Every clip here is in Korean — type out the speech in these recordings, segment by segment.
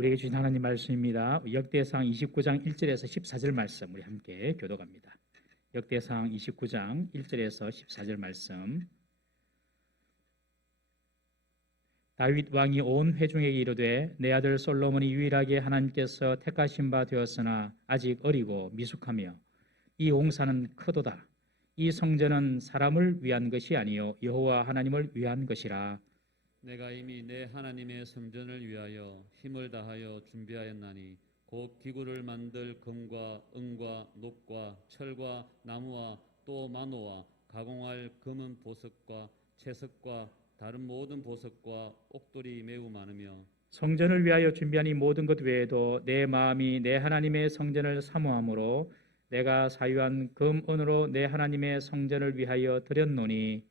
우리에게 주신 하나님 말씀입니다. 역대상 29장 1절에서 14절 말씀 우리 함께 교독합니다. 역대상 29장 1절에서 14절 말씀. 다윗 왕이 온 회중에게 이르되 내 아들 솔로몬이 유일하게 하나님께서 택하신 바 되었으나 아직 어리고 미숙하며 이 공사는 크도다. 이 성전은 사람을 위한 것이 아니요 여호와 하나님을 위한 것이라. 내가 이미 내 하나님의 성전을 위하여 힘을 다하여 준비하였나니 곧 기구를 만들 금과 은과 녹과 철과 나무와 또 마노와 가공할 금은 보석과 채석과 다른 모든 보석과 옥돌이 매우 많으며 성전을 위하여 준비한 이 모든 것 외에도 내 마음이 내 하나님의 성전을 사모함으로 내가 사유한 금 은으로 내 하나님의 성전을 위하여 드렸노니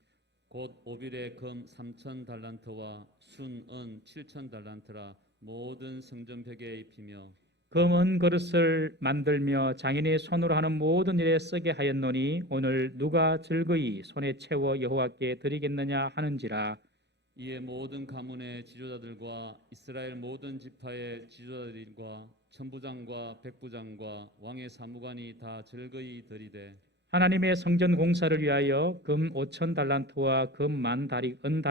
곧 오빌의 금 3,000 달란트와 순은 7,000 달란트라 모든 성전 벽에 입히며 금은 그릇을 만들며 장인의 손으로 하는 모든 일에 쓰게 하였노니 오늘 누가 즐거이 손에 채워 여호와께 드리겠느냐 하는지라. 이에 모든 가문의 지도자들과 이스라엘 모든 지파의 지도자들과 천부장과 백부장과 왕의 사무관이 다 즐거이 드리되 하나님의 성전 공사를 위하여 금 5천 달란트와 금 10,000다리 은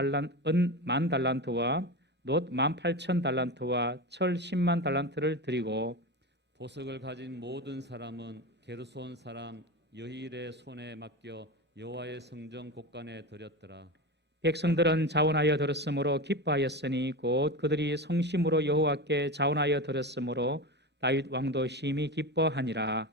10,000달란트와 놋 18,000달란트와 철 10만 달란트를 드리고 보석을 가진 모든 사람은 게르손 사람 여힐의 손에 맡겨 여호와의 성전 곳간에 드렸더라. 백성들은 자원하여 들었으므로 기뻐하였으니 곧 그들이 성심으로 여호와께 자원하여 들었으므로 다윗 왕도 심히 기뻐하니라.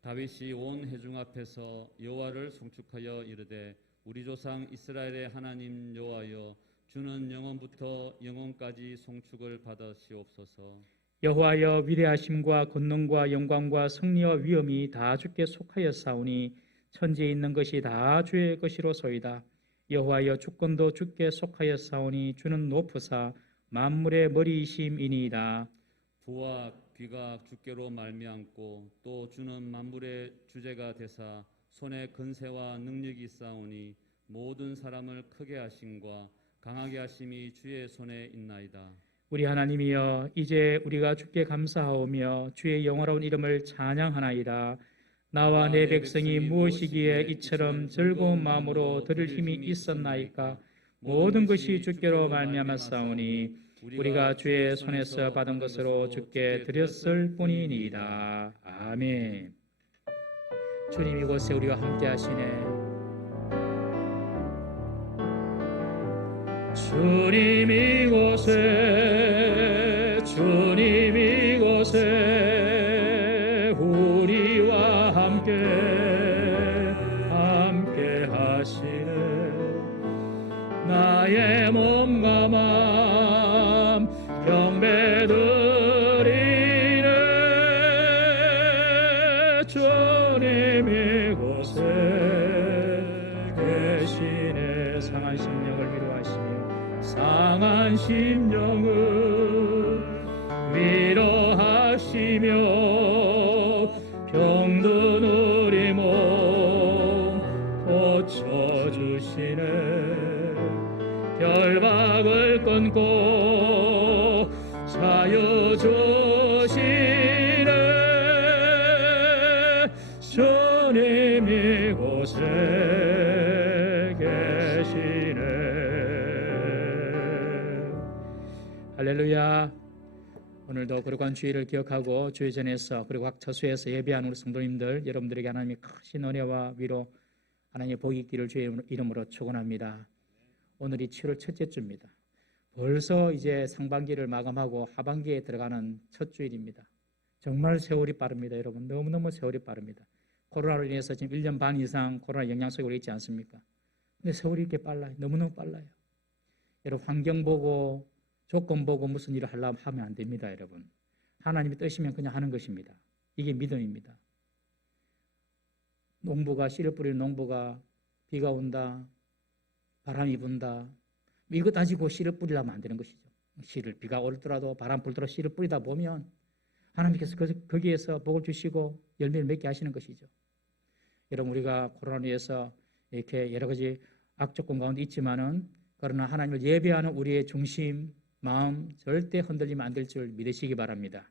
다윗이 온 회중 앞에서 여호와를 송축하여 이르되 우리 조상 이스라엘의 하나님 여호와여 주는 영원부터 영원까지 송축을 받으시옵소서. 여호와여 위대하심과 권능과 영광과 승리와 위엄이 다 주께 속하였사오니 천지에 있는 것이 다 주의 것이로소이다. 여호와여 주권도 주께 속하였사오니 주는 높으사 만물의 머리이심이니이다. 부와 귀가 주께로 말미암고 또 주는 만물의 주제가 되사 손에 근세와 능력이 있사오니 모든 사람을 크게 하심과 강하게 하심이 주의 손에 있나이다. 우리 하나님이여 이제 우리가 주께 감사하오며 주의 영화로운 이름을 찬양하나이다. 나와 내 백성이 무엇이기에 이처럼 즐거운 마음으로 드릴 힘이 있었나이까. 모든 것이 주께로 말미암았사오니 우리가 주의 손에서 받은 것으로 주께 드렸을 뿐이니이다. 아멘. 주님 이곳에 우리와 함께 하시네. 주님 이곳에 우리와 함께 하시네. 나의 몸과 마음 경배드리네. 주님 이곳에 계시네. 상한 심령을 위로하시며 상한 심령을 위로하시며 병든 우리 몸 고쳐주시네. 결박을 끊고 자유 주시네. 주님 이곳에 계시네. 할렐루야. 오늘도 거룩한 주일을 기억하고 주의 전에서 그리고 각 처소에서 예배하는 우리 성도님들 여러분들에게 하나님의 크신 은혜와 위로 하나님의 복이 있기를 주의 이름으로 축원합니다. 오늘이 7월 첫째 주입니다. 벌써 이제 상반기를 마감하고 하반기에 들어가는 첫 주일입니다. 정말 세월이 빠릅니다. 여러분 너무너무 세월이 빠릅니다. 코로나로 인해서 지금 1년 반 이상 코로나 영향 속에 우리 있지 않습니까? 근데 세월이 이렇게 빨라요. 너무너무 빨라요. 여러분 환경 보고 조건 보고 무슨 일을 하려면 하면 안 됩니다. 여러분 하나님이 뜻이면 그냥 하는 것입니다. 이게 믿음입니다. 농부가 씨를 뿌리는 농부가 비가 온다 바람이 분다 이거 따지고 씨를 뿌리려면 안 되는 것이죠. 씨를 비가 오르더라도 바람 불더라도 씨를 뿌리다 보면 하나님께서 거기에서 복을 주시고 열매를 맺게 하시는 것이죠. 여러분 우리가 코로나로 인해서 이렇게 여러 가지 악조건 가운데 있지만은 그러나 하나님을 예배하는 우리의 중심 마음 절대 흔들리면 안 될 줄 믿으시기 바랍니다.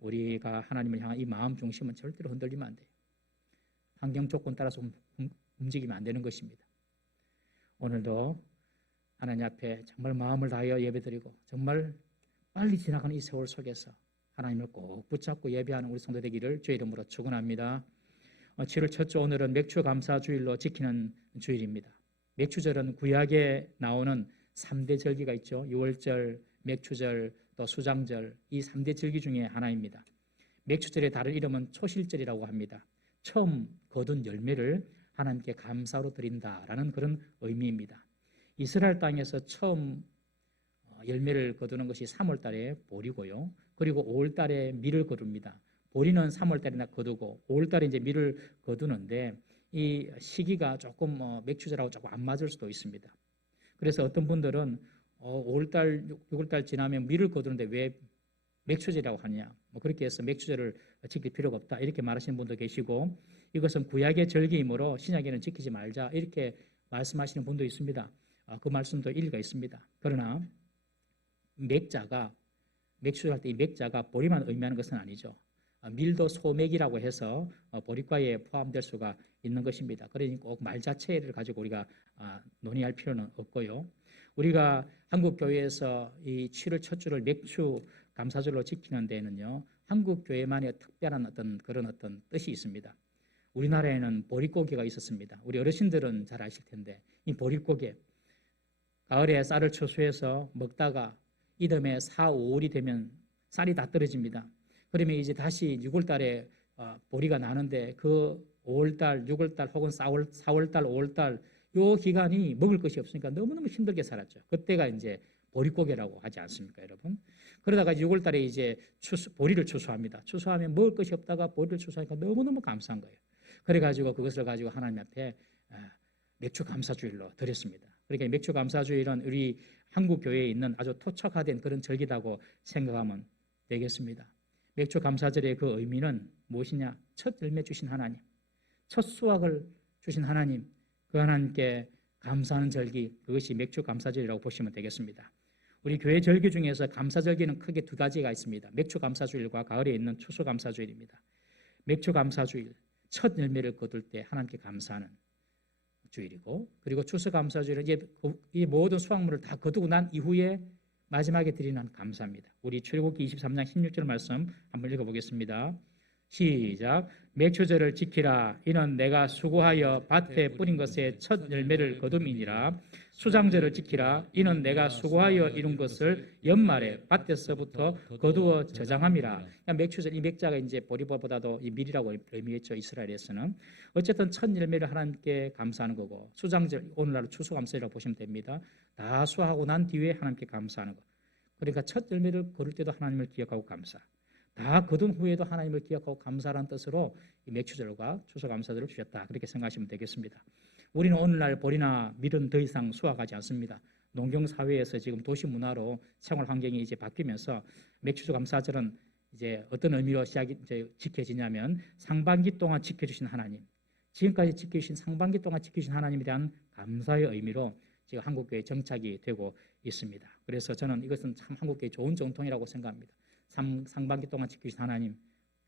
우리가 하나님을 향한 이 마음 중심은 절대로 흔들리면 안 돼요. 환경 조건 따라서 움직이면 안 되는 것입니다. 오늘도 하나님 앞에 정말 마음을 다하여 예배드리고 정말 빨리 지나가는 이 세월 속에서 하나님을 꼭 붙잡고 예배하는 우리 성도 되기를 주의 이름으로 축원합니다. 7월 첫 주 오늘은 맥주 감사 주일로 지키는 주일입니다. 맥주절은 구약에 나오는 3대 절기가 있죠. 유월절, 맥주절, 또 수장절, 이 3대 절기 중에 하나입니다. 맥주절의 다른 이름은 초실절이라고 합니다. 처음 거둔 열매를 하나님께 감사로 드린다라는 그런 의미입니다. 이스라엘 땅에서 처음 열매를 거두는 것이 3월 달에 보리고요. 그리고 5월 달에 밀을 거둡니다. 보리는 3월 달에 거두고 5월 달에 이제 밀을 거두는데 이 시기가 조금 맥주절하고 조금 안 맞을 수도 있습니다. 그래서 어떤 분들은 5월 달, 6월 달 지나면 밀을 거두는데 왜 맥주절이라고 하느냐? 그렇게 해서 맥주절을 지킬 필요가 없다. 이렇게 말하시는 분도 계시고 이것은 구약의 절기이므로 신약에는 지키지 말자. 이렇게 말씀하시는 분도 있습니다. 그 말씀도 일리가 있습니다. 그러나 맥주할 때 이 맥자가 보리만 의미하는 것은 아니죠. 밀도 소맥이라고 해서 보리과에 포함될 수가 있는 것입니다. 그러니 꼭 말 자체를 가지고 우리가 논의할 필요는 없고요. 우리가 한국 교회에서 이 7월 첫 주를 맥주 감사절로 지키는 데에는요, 한국 교회만의 특별한 그런 뜻이 있습니다. 우리나라에는 보릿고개가 있었습니다. 우리 어르신들은 잘 아실 텐데 이 보릿고개 가을에 쌀을 추수해서 먹다가 이듬해 4, 5월이 되면 쌀이 다 떨어집니다. 그러면 이제 다시 6월 달에 보리가 나는데 그 5월 달, 6월 달 혹은 4월 달, 5월 달 요 기간이 먹을 것이 없으니까 너무너무 힘들게 살았죠. 그때가 이제 보릿고개라고 하지 않습니까, 여러분? 그러다가 6월 달에 이제 보리를 추수합니다. 추수하면 먹을 것이 없다가 보리를 추수하니까 너무너무 감사한 거예요. 그래가지고 그것을 가지고 하나님 앞에 맥주 감사주일로 드렸습니다. 그러니까 맥주 감사주일은 우리 한국 교회에 있는 아주 토착화된 그런 절기라고 생각하면 되겠습니다. 맥주 감사절의 그 의미는 무엇이냐? 첫 열매 주신 하나님, 첫 수확을 주신 하나님, 그 하나님께 감사하는 절기, 그것이 맥주 감사절이라고 보시면 되겠습니다. 우리 교회 절기 중에서 감사절기는 크게 두 가지가 있습니다. 맥주 감사주일과 가을에 있는 추수 감사주일입니다. 맥주 감사주일, 첫 열매를 거둘 때 하나님께 감사하는 주일이고, 그리고 추수 감사주일은 이제 이 모든 수확물을 다 거두고 난 이후에 마지막에 드리는 감사입니다. 우리 출애굽기 23장 16절 말씀 한번 읽어보겠습니다. 시작. 맥주절을 지키라. 이는 내가 수고하여 밭에 뿌린 것의 첫 열매를 거둠이니라. 수장절을 지키라. 이는 내가 수고하여 이룬 것을 연말에 밭에서부터 거두어 저장함이라. 맥주절, 이 맥자가 이제 보리보다도 이 밀이라고 의미했죠, 이스라엘에서는. 어쨌든 첫 열매를 하나님께 감사하는 거고, 수장절, 오늘날 추수감사라고 보시면 됩니다. 다 수하고 난 뒤에 하나님께 감사하는 거. 그러니까 첫 열매를 거둘 때도 하나님을 기억하고 감사, 다 거둔 후에도 하나님을 기억하고 감사라는 뜻으로 이 맥주절과 추수감사절을 주셨다, 그렇게 생각하시면 되겠습니다. 우리는 오늘날 보리나 밀은 더 이상 수확하지 않습니다. 농경사회에서 지금 도시문화로 생활 환경이 이제 바뀌면서 맥주감사절은 이제 어떤 의미로 이제 지켜지냐면 상반기 동안 지켜주신 하나님, 지금까지 지켜주신 상반기 동안 지켜주신 하나님에 대한 감사의 의미로 지금 한국교회에 정착이 되고 있습니다. 그래서 저는 이것은 참 한국교회 좋은 정통이라고 생각합니다. 상반기 동안 지키신 하나님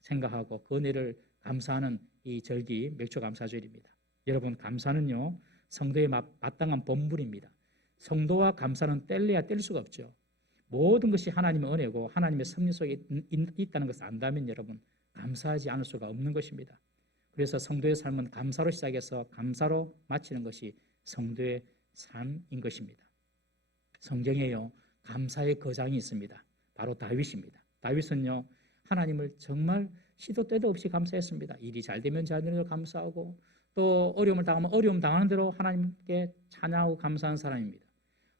생각하고 그 은혜를 감사하는 이 절기 맥주감사주일입니다. 여러분, 감사는요 성도의 마땅한 본분입니다. 성도와 감사는 뗄래야 뗄 수가 없죠. 모든 것이 하나님의 은혜고 하나님의 섭리 속에 있다는 것을 안다면 여러분, 감사하지 않을 수가 없는 것입니다. 그래서 성도의 삶은 감사로 시작해서 감사로 마치는 것이 성도의 삶인 것입니다. 성경에요 감사의 거장이 있습니다. 바로 다윗입니다. 다윗은요 하나님을 정말 시도 때도 없이 감사했습니다. 일이 잘 되면 잘 되는 대로 감사하고, 또 어려움을 당하면 어려움 당하는 대로 하나님께 찬양하고 감사한 사람입니다.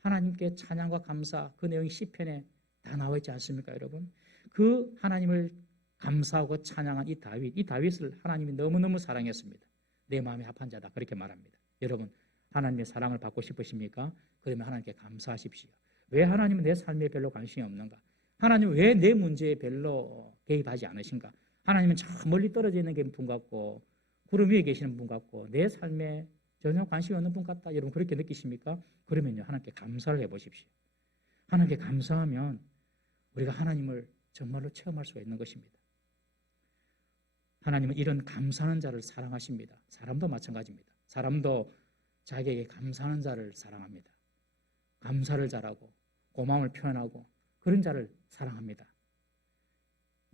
하나님께 찬양과 감사, 그 내용이 시편에 다 나와 있지 않습니까, 여러분? 그 하나님을 감사하고 찬양한 이 다윗을 하나님이 너무너무 사랑했습니다. 내 마음에 합한 자다, 그렇게 말합니다. 여러분, 하나님의 사랑을 받고 싶으십니까? 그러면 하나님께 감사하십시오. 왜 하나님은 내 삶에 별로 관심이 없는가? 하나님은 왜 내 문제에 별로 개입하지 않으신가? 하나님은 저 멀리 떨어져 있는 분 같고 구름 위에 계시는 분 같고 내 삶에 전혀 관심이 없는 분 같다. 여러분 그렇게 느끼십니까? 그러면요 하나님께 감사를 해보십시오. 하나님께 감사하면 우리가 하나님을 정말로 체험할 수가 있는 것입니다. 하나님은 이런 감사하는 자를 사랑하십니다. 사람도 마찬가지입니다. 사람도 자기에게 감사하는 자를 사랑합니다. 감사를 잘하고 고마움을 표현하고 그런 자를 사랑합니다.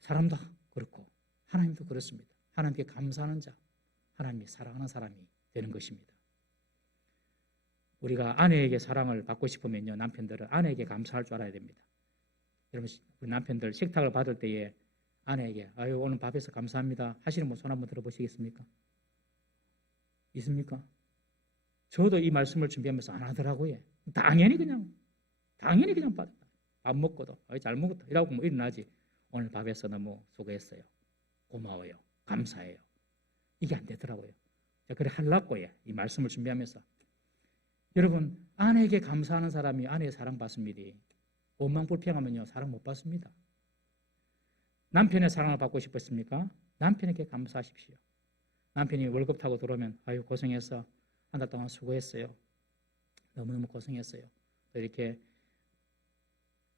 사람도 그렇고 하나님도 그렇습니다. 하나님께 감사하는 자, 하나님이 사랑하는 사람이 되는 것입니다. 우리가 아내에게 사랑을 받고 싶으면요, 남편들은 아내에게 감사할 줄 알아야 됩니다. 여러분, 우리 남편들 식탁을 받을 때에 아내에게 아유 오늘 밥해서 감사합니다 하시는 분 손 한번 들어보시겠습니까? 있습니까? 저도 이 말씀을 준비하면서 안 하더라고요. 당연히 그냥 받아. 밥 먹고도 잘 먹었다 이라고 뭐 일어나지. 오늘 밥해서 너무 수고했어요. 고마워요. 감사해요. 이게 안 되더라고요. 그래 하려고요. 이 말씀을 준비하면서 여러분, 아내에게 감사하는 사람이 아내의 사랑받습니다. 원망불평하면요 사랑 못 받습니다. 남편의 사랑을 받고 싶었습니까? 남편에게 감사하십시오. 남편이 월급 타고 들어오면 아유 고생했어. 한 달 동안 수고했어요. 너무너무 고생했어요. 또 이렇게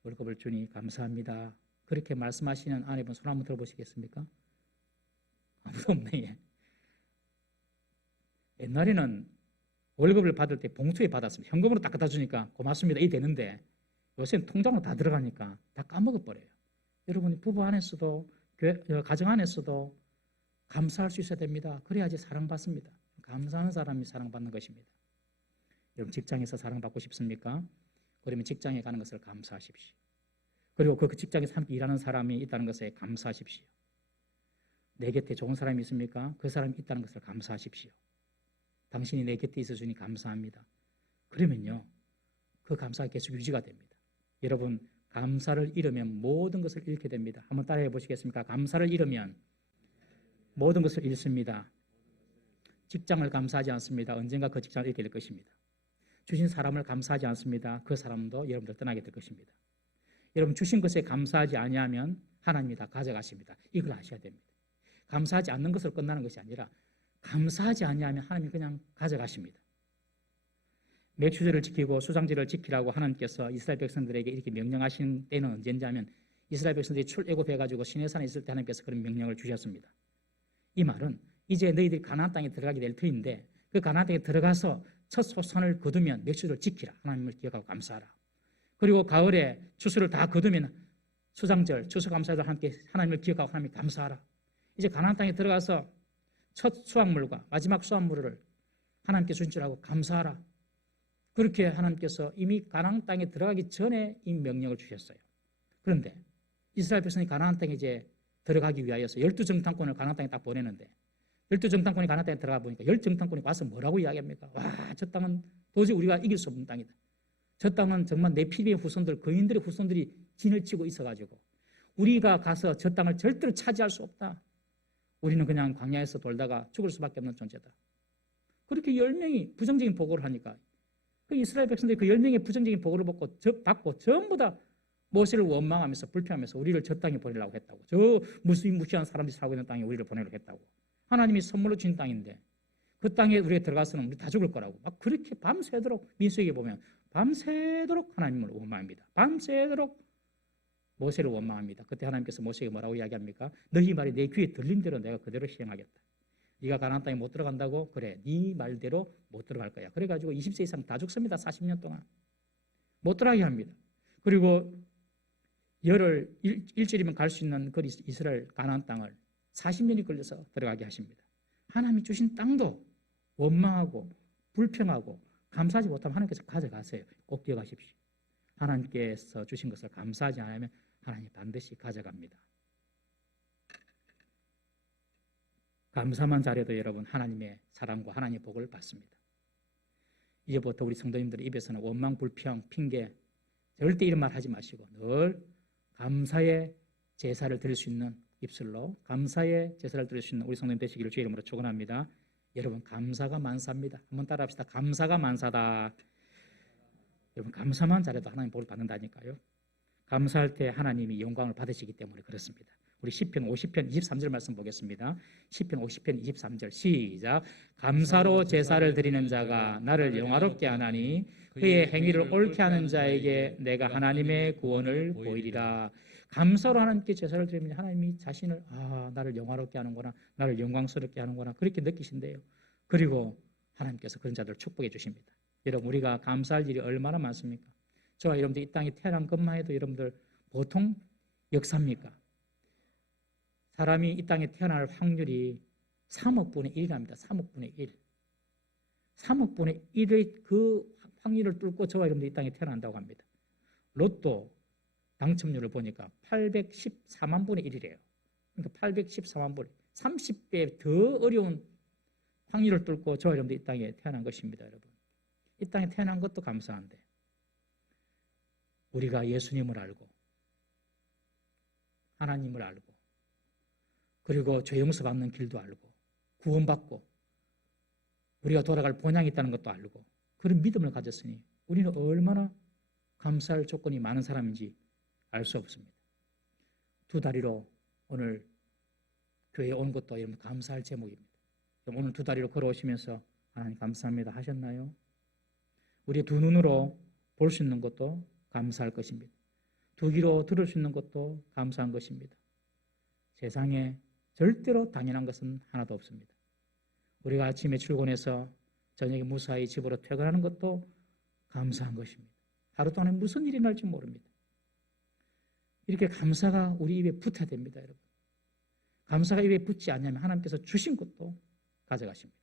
월급을 주니 감사합니다. 그렇게 말씀하시는 아내분 손 한번 들어보시겠습니까? 아무도 없네. 옛날에는 월급을 받을 때 봉투에 받았습니다. 현금으로 딱 갖다 주니까 고맙습니다. 이 되는데 요새는 통장으로 다 들어가니까 다 까먹어버려요. 여러분이 부부 안에서도 가정 안에서도 감사할 수 있어야 됩니다. 그래야지 사랑받습니다. 감사하는 사람이 사랑받는 것입니다. 여러분 직장에서 사랑받고 싶습니까? 그러면 직장에 가는 것을 감사하십시오. 그리고 그 직장에서 함께 일하는 사람이 있다는 것에 감사하십시오. 내 곁에 좋은 사람이 있습니까? 그 사람이 있다는 것을 감사하십시오. 당신이 내 곁에 있어주니 감사합니다. 그러면요 그 감사가 계속 유지가 됩니다. 여러분 감사를 잃으면 모든 것을 잃게 됩니다. 한번 따라해 보시겠습니까? 감사를 잃으면 모든 것을 잃습니다. 직장을 감사하지 않습니다. 언젠가 그 직장을 잃게 될 것입니다. 주신 사람을 감사하지 않습니다. 그 사람도 여러분들 떠나게 될 것입니다. 여러분 주신 것에 감사하지 아니하면 하나님이 다 가져가십니다. 이걸 아셔야 됩니다. 감사하지 않는 것으로 끝나는 것이 아니라 감사하지 아니하면 하나님이 그냥 가져가십니다. 맥주제를 지키고 수장제를 지키라고 하나님께서 이스라엘 백성들에게 이렇게 명령하신 때는 언제인지 하면 이스라엘 백성들이 출애굽해가지고 시내산에 있을 때 하나님께서 그런 명령을 주셨습니다. 이 말은 이제 너희들이 가나안 땅에 들어가게 될 터인데 그 가나안 땅에 들어가서 첫 소산을 거두면 맥주를 지키라. 하나님을 기억하고 감사하라. 그리고 가을에 추수를 다 거두면 수장절, 추수감사절 함께 하나님을 기억하고 하나님을 감사하라. 이제 가나안 땅에 들어가서 첫 수확물과 마지막 수확물을 하나님께 주신 줄 알고 감사하라. 그렇게 하나님께서 이미 가나안 땅에 들어가기 전에 이 명령을 주셨어요. 그런데 이스라엘 백성이 가나안 땅에 이제 들어가기 위하여서 12정탐꾼을 가나안 땅에 딱 보내는데 12정탐꾼이 가나안 땅에 들어가 보니까 10정탐꾼이 와서 뭐라고 이야기합니까? 와, 저 땅은 도저히 우리가 이길 수 없는 땅이다. 저 땅은 정말 네피림의 후손들, 거인들의 후손들이 진을 치고 있어가지고 우리가 가서 저 땅을 절대로 차지할 수 없다. 우리는 그냥 광야에서 돌다가 죽을 수밖에 없는 존재다. 그렇게 10명이 부정적인 보고를 하니까 그 이스라엘 백성들이 그 10명의 부정적인 보고를 받고 전부 다 모세를 원망하면서 불평하면서 우리를 저 땅에 보내려고 했다고. 저 무시무시한 사람들이 살고 있는 땅에 우리를 보내려고 했다고. 하나님이 선물로 주신 땅인데 그 땅에 우리가 들어가서는 우리 다 죽을 거라고. 막 그렇게 밤새도록 민수에게 보면 밤새도록 하나님을 원망합니다. 밤새도록 모세를 원망합니다. 그때 하나님께서 모세에게 뭐라고 이야기합니까? 너희 말이 내 귀에 들린 대로 내가 그대로 시행하겠다. 네가 가나안 땅에 못 들어간다고? 그래, 네 말대로 못 들어갈 거야. 그래가지고 20세 이상 다 죽습니다. 40년 동안 못 들어가게 합니다. 그리고 열흘 일주일이면 갈 수 있는 그 이스라엘 가나안 땅을 40년이 걸려서 들어가게 하십니다. 하나님이 주신 땅도 원망하고 불평하고 감사하지 못하면 하나님께서 가져가세요. 꼭 기억하십시오. 하나님께서 주신 것을 감사하지 않으면 하나님이 반드시 가져갑니다. 감사만 잘해도 여러분 하나님의 사랑과 하나님의 복을 받습니다. 이제부터 우리 성도님들의 입에서는 원망, 불평, 핑계 절대 이런 말 하지 마시고 늘 감사의 제사를 드릴 수 있는 입술로 감사의 제사를 드릴 수 있는 우리 성도님 되시기를 주의 이름으로 축원합니다. 여러분 감사가 만사입니다. 한번 따라합시다. 감사가 만사다. 여러분 감사만 잘해도 하나님 복을 받는다니까요. 감사할 때 하나님이 영광을 받으시기 때문에 그렇습니다. 우리 시편 50편 23절 말씀 보겠습니다. 시편 50편 23절 시작. 감사로 제사를 드리는 자가 나를 영화롭게 하나니 그의 행위를 옳게 하는 자에게 내가 하나님의 구원을 보이리라. 감사로 하나님께 제사를 드리면 하나님이 자신을 나를 영화롭게 하는구나, 나를 영광스럽게 하는구나 그렇게 느끼신대요. 그리고 하나님께서 그런 자들을 축복해 주십니다. 여러분 우리가 감사할 일이 얼마나 많습니까? 저와 여러분들 이 땅에 태어난 것만 해도 여러분들 보통 역사입니까? 사람이 이 땅에 태어날 확률이 3억 분의 1이랍니다. 3억 분의 1. 3억 분의 1의 그 확률을 뚫고 저와 여러분들 이 땅에 태어난다고 합니다. 로또 당첨률을 보니까 814만 분의 1이래요. 그러니까 814만 분의 30배 더 어려운 확률을 뚫고 저와 여러분들 이 땅에 태어난 것입니다. 여러분. 이 땅에 태어난 것도 감사한데 우리가 예수님을 알고 하나님을 알고 그리고 죄 용서 받는 길도 알고 구원받고 우리가 돌아갈 본향이 있다는 것도 알고 그런 믿음을 가졌으니 우리는 얼마나 감사할 조건이 많은 사람인지 알 수 없습니다. 두 다리로 오늘 교회에 온 것도 여러분 감사할 제목입니다. 오늘 두 다리로 걸어오시면서 하나님 감사합니다 하셨나요? 우리 두 눈으로 볼 수 있는 것도 감사할 것입니다. 두 귀로 들을 수 있는 것도 감사한 것입니다. 세상에 절대로 당연한 것은 하나도 없습니다. 우리가 아침에 출근해서 저녁에 무사히 집으로 퇴근하는 것도 감사한 것입니다. 하루 동안에 무슨 일이 날지 모릅니다. 이렇게 감사가 우리 입에 붙어야 됩니다, 여러분. 감사가 입에 붙지 않으면 하나님께서 주신 것도 가져가십니다.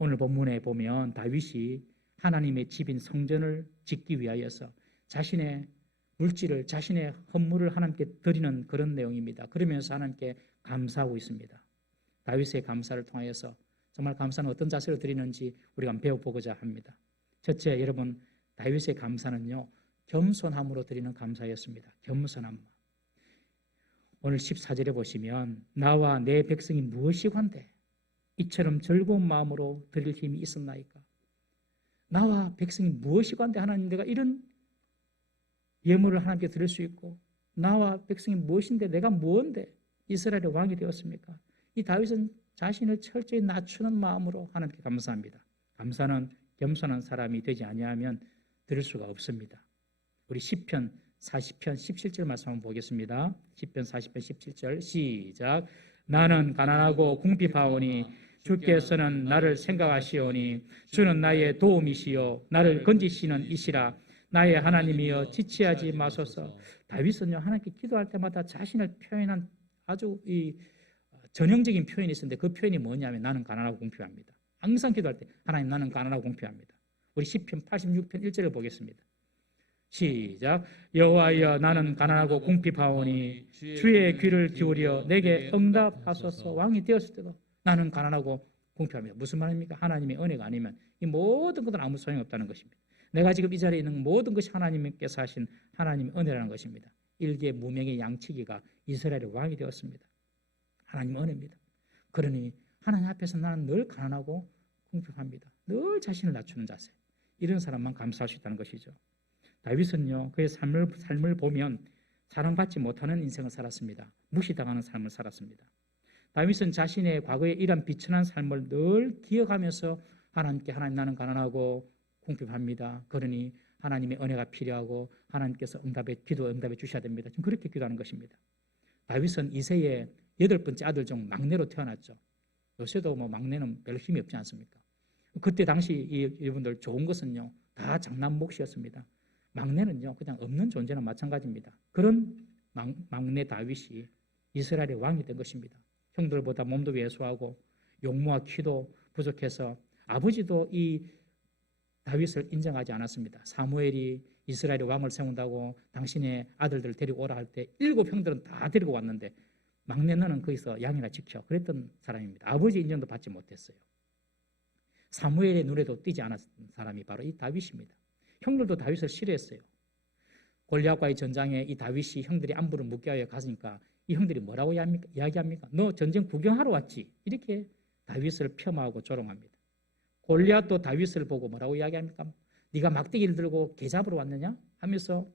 오늘 본문에 보면 다윗이 하나님의 집인 성전을 짓기 위하여서 자신의 물질을, 자신의 헌물을 하나님께 드리는 그런 내용입니다. 그러면서 하나님께 감사하고 있습니다. 다윗의 감사를 통하여서 정말 감사는 어떤 자세로 드리는지 우리가 한번 배워보고자 합니다. 첫째, 여러분 다윗의 감사는요 겸손함으로 드리는 감사였습니다. 겸손함. 오늘 14절에 보시면 나와 내 백성이 무엇이 관대 이처럼 즐거운 마음으로 드릴 힘이 있었나이까. 나와 백성이 무엇이 관대 하나님 내가 이런 예물을 하나님께 드릴 수 있고 나와 백성이 무엇인데 내가 무언데 이스라엘의 왕이 되었습니까? 이 다윗은 자신을 철저히 낮추는 마음으로 하나님께 감사합니다. 감사는 겸손한 사람이 되지 아니하면 드릴 수가 없습니다. 우리 시편 40편 17절 말씀 한번 보겠습니다. 시편 40편 17절 시작. 나는 가난하고 궁핍하오니 주께서는 나를 생각하시오니 주는 나의 도움이시요 나를 건지시는 이시라. 나의 하나님이여 지체하지 마소서. 다윗은요 하나님께 기도할 때마다 자신을 표현한 아주 이 전형적인 표현이 있었는데 그 표현이 뭐냐면 나는 가난하고 궁핍합니다. 항상 기도할 때 하나님 나는 가난하고 궁핍합니다. 우리 시편 86편 1절을 보겠습니다. 시작. 여호와여 나는 가난하고 궁핍하오니 주의 귀를 기울여 내게 응답하소서. 왕이 되었을 때도 나는 가난하고 궁핍합니다. 무슨 말입니까? 하나님의 은혜가 아니면 이 모든 것은 아무 소용없다는 것입니다. 내가 지금 이 자리에 있는 모든 것이 하나님께서 하신 하나님의 은혜라는 것입니다. 일개 무명의 양치기가 이스라엘의 왕이 되었습니다. 하나님의 은혜입니다. 그러니 하나님 앞에서 나는 늘 가난하고 궁핍합니다. 늘 자신을 낮추는 자세. 이런 사람만 감사할 수 있다는 것이죠. 다윗은요 그의 삶을 보면 사랑받지 못하는 인생을 살았습니다. 무시당하는 삶을 살았습니다. 다윗은 자신의 과거의 이런 비천한 삶을 늘 기억하면서 하나님께 하나님 나는 가난하고 궁핍합니다. 그러니 하나님의 은혜가 필요하고 하나님께서 기도 응답해 주셔야 됩니다. 지금 그렇게 기도하는 것입니다. 다윗은 이새의 8번째 아들 중 막내로 태어났죠. 요새도 뭐 막내는 별로 힘이 없지 않습니까? 그때 당시 이분들 좋은 것은요 다 장남 몫이었습니다. 막내는요 그냥 없는 존재나 마찬가지입니다. 그런 막내 다윗이 이스라엘의 왕이 된 것입니다. 형들보다 몸도 왜소하고 용모와 키도 부족해서 아버지도 이 다윗을 인정하지 않았습니다. 사무엘이 이스라엘의 왕을 세운다고 당신의 아들들을 데리고 오라 할 때 7형들은 다 데리고 왔는데 막내 너는 거기서 양이나 지켜 그랬던 사람입니다. 아버지 인정도 받지 못했어요. 사무엘의 눈에도 띄지 않았던 사람이 바로 이 다윗입니다. 형들도 다윗을 싫어했어요. 골리앗과의 전장에 이 다윗이 형들이 안부를 묻게 하여 갔으니까 이 형들이 뭐라고 이야기합니까? 너 전쟁 구경하러 왔지? 이렇게 다윗을 폄하하고 조롱합니다. 골리앗도 다윗을 보고 뭐라고 이야기합니까? 네가 막대기를 들고 개 잡으러 왔느냐? 하면서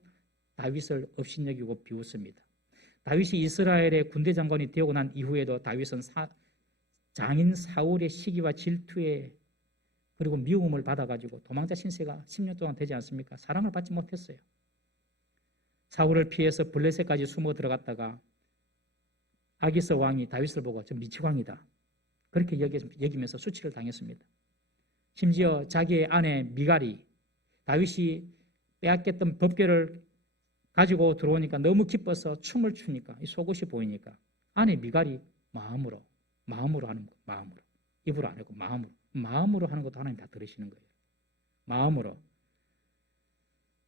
다윗을 업신여기고 비웃습니다. 다윗이 이스라엘의 군대 장관이 되고 난 이후에도 다윗은 장인 사울의 시기와 질투에 그리고 미움을 받아가지고 도망자 신세가 10년 동안 되지 않습니까? 사랑을 받지 못했어요. 사울을 피해서 블레셋까지 숨어 들어갔다가 아기스 왕이 다윗을 보고 저 미치광이다 그렇게 여기면서 수치를 당했습니다. 심지어 자기의 아내 미갈이 다윗이 빼앗겼던 법궤를 가지고 들어오니까 너무 기뻐서 춤을 추니까 이 속옷이 보이니까 아내 미갈이 마음으로 하는 거, 마음으로 입으로 안 하고 마음으로 하는 것도 하나님 다 들으시는 거예요. 마음으로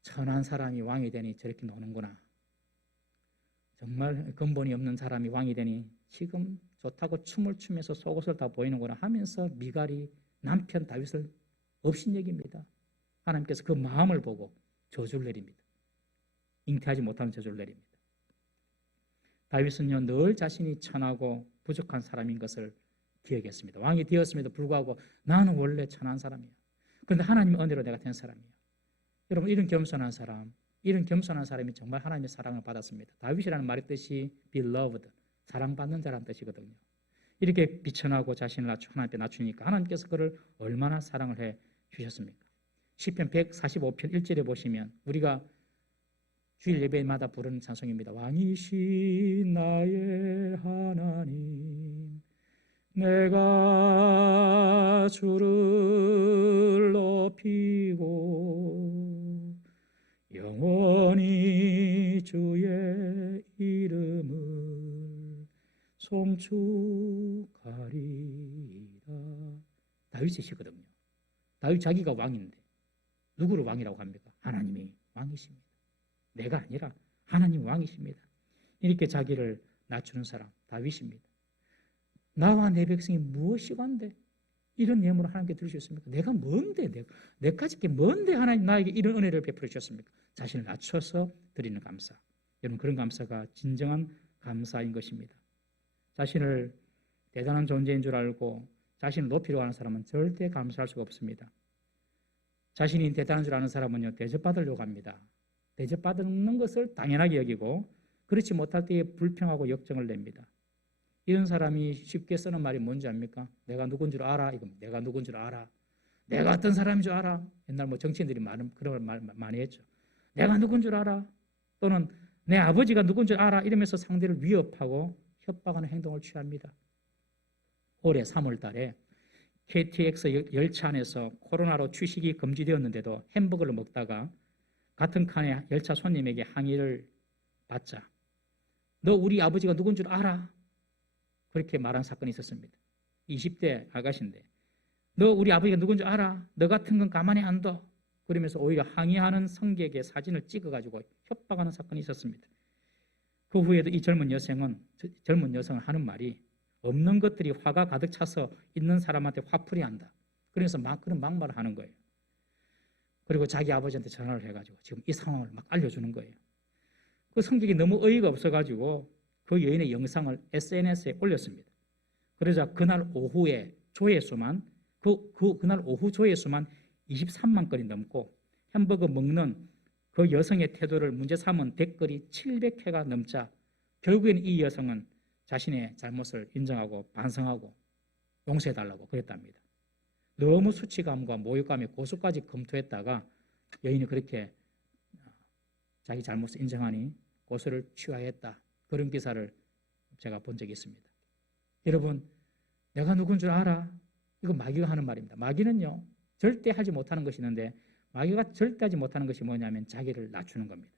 천한 사람이 왕이 되니 저렇게 노는구나. 정말 근본이 없는 사람이 왕이 되니 지금 좋다고 춤을 추면서 속옷을 다 보이는구나 하면서 미갈이 남편 다윗을 업신여깁니다. 하나님께서 그 마음을 보고 저주를 내립니다. 잉태하지 못하는 저주를 내립니다. 다윗은요 늘 자신이 천하고 부족한 사람인 것을 기억했습니다. 왕이 되었음에도 불구하고 나는 원래 천한 사람이야. 그런데 하나님의 은혜로 내가 된 사람이야. 여러분 이런 겸손한 사람이 정말 하나님의 사랑을 받았습니다. 다윗이라는 말의 뜻이 beloved, 사랑받는 자라는 뜻이거든요. 이렇게 비천하고 자신을 하나님 앞에 낮추니까 하나님께서 그를 얼마나 사랑을 해 주셨습니까? 시편 145편 1절에 보시면 우리가 주일 예배마다 부르는 찬송입니다. 왕이신 나의 하나님 내가 주를 높이고 영원히 주의 이름을 송축하리라. 다윗이시거든요. 다윗 자기가 왕인데 누구를 왕이라고 합니까? 하나님이 왕이십니다. 내가 아니라 하나님 왕이십니다. 이렇게 자기를 낮추는 사람 다윗입니다. 나와 내 백성이 무엇이건데 이런 예물을 하나님께 드릴 수 있습니까? 내가 뭔데 내까지 게 뭔데 하나님 나에게 이런 은혜를 베풀어 주셨습니까? 자신을 낮춰서 드리는 감사. 여러분 그런 감사가 진정한 감사인 것입니다. 자신을 대단한 존재인 줄 알고 자신을 높이려고 하는 사람은 절대 감사할 수가 없습니다. 자신이 대단한 줄 아는 사람은요 대접받으려고 합니다. 대접받는 것을 당연하게 여기고 그렇지 못할 때에 불평하고 역정을 냅니다. 이런 사람이 쉽게 쓰는 말이 뭔지 압니까? 내가 누군 줄 알아? 이거 내가 누군 줄 알아? 내가 어떤 사람인 줄 알아? 옛날 정치인들이 그런 말 많이 했죠. 내가 누군 줄 알아? 또는 내 아버지가 누군 줄 알아? 이러면서 상대를 위협하고 협박하는 행동을 취합니다. 올해 3월 달에 KTX 열차 안에서 코로나로 취식이 금지되었는데도 햄버거를 먹다가 같은 칸의 열차 손님에게 항의를 받자 너 우리 아버지가 누군 줄 알아? 그렇게 말한 사건이 있었습니다. 20대 아가씨인데 너 우리 아버지가 누군 줄 알아? 너 같은 건 가만히 안 둬. 그러면서 오히려 항의하는 성객의 사진을 찍어가지고 협박하는 사건이 있었습니다. 그 후에도 이 젊은 여성은 하는 말이 없는 것들이 화가 가득 차서 있는 사람한테 화풀이 한다. 그래서 막 그런 막말을 하는 거예요. 그리고 자기 아버지한테 전화를 해가지고 지금 이 상황을 막 알려주는 거예요. 그 성격이 너무 어이가 없어가지고 그 여인의 영상을 SNS에 올렸습니다. 그러자 그날 오후에 조회수만 그날 오후 조회수만 23만 건이 넘고 햄버거 먹는 그 여성의 태도를 문제 삼은 댓글이 700회가 넘자 결국엔 이 여성은 자신의 잘못을 인정하고 반성하고 용서해달라고 그랬답니다. 너무 수치감과 모욕감에 고소까지 검토했다가 여인이 그렇게 자기 잘못을 인정하니 고소를 취하했다. 그런 기사를 제가 본 적이 있습니다. 여러분 내가 누군 줄 알아? 이거 마귀가 하는 말입니다. 마귀는요 절대 하지 못하는 것이 있는데 마귀가 절대 하지 못하는 것이 뭐냐면 자기를 낮추는 겁니다.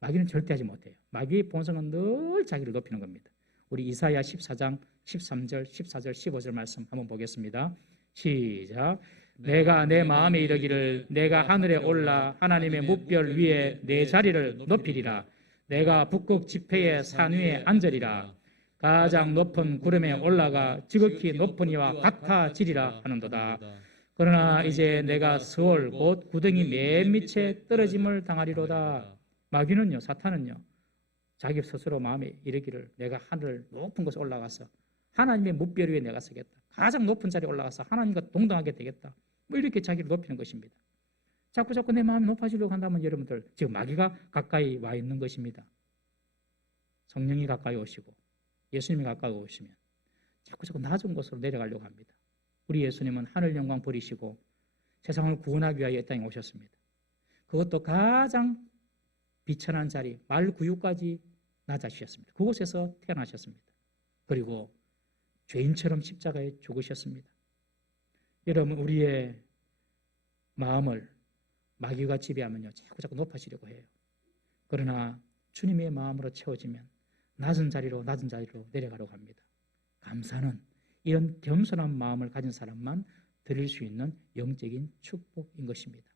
마귀는 절대 하지 못해요. 마귀의 본성은 늘 자기를 높이는 겁니다. 우리 이사야 14장 13절 14절 15절 말씀 한번 보겠습니다. 시작. 내가 내 마음에 이르기를 내가 하늘에 올라 하나님의 뭇별 위에 내 자리를 높이리라. 내가 북극 지폐의 산 위에 앉으리라. 가장 높은 구름에 올라가 지극히 높은 이와 같아지리라 하는도다. 그러나 이제 내가 서울 곧 구덩이 맨 밑에 떨어짐을 당하리로다. 마귀는요 사탄은요 자기 스스로 마음에 이르기를 내가 하늘 높은 곳에 올라가서 하나님의 뭇별 위에 내가 서겠다. 가장 높은 자리에 올라가서 하나님과 동등하게 되겠다. 뭐 이렇게 자기를 높이는 것입니다. 자꾸 내 마음이 높아지려고 한다면 여러분들 지금 마귀가 가까이 와 있는 것입니다. 성령이 가까이 오시고 예수님이 가까이 오시면 자꾸 낮은 곳으로 내려가려고 합니다. 우리 예수님은 하늘 영광 버리시고 세상을 구원하기 위하여 이 땅에 오셨습니다. 그것도 가장 비천한 자리, 말구유까지 낮아지셨습니다. 그곳에서 태어나셨습니다. 그리고 죄인처럼 십자가에 죽으셨습니다. 여러분, 우리의 마음을 마귀가 지배하면요, 자꾸 높아지려고 해요. 그러나 주님의 마음으로 채워지면 낮은 자리로 내려가려고 합니다. 감사는 이런 겸손한 마음을 가진 사람만 드릴 수 있는 영적인 축복인 것입니다.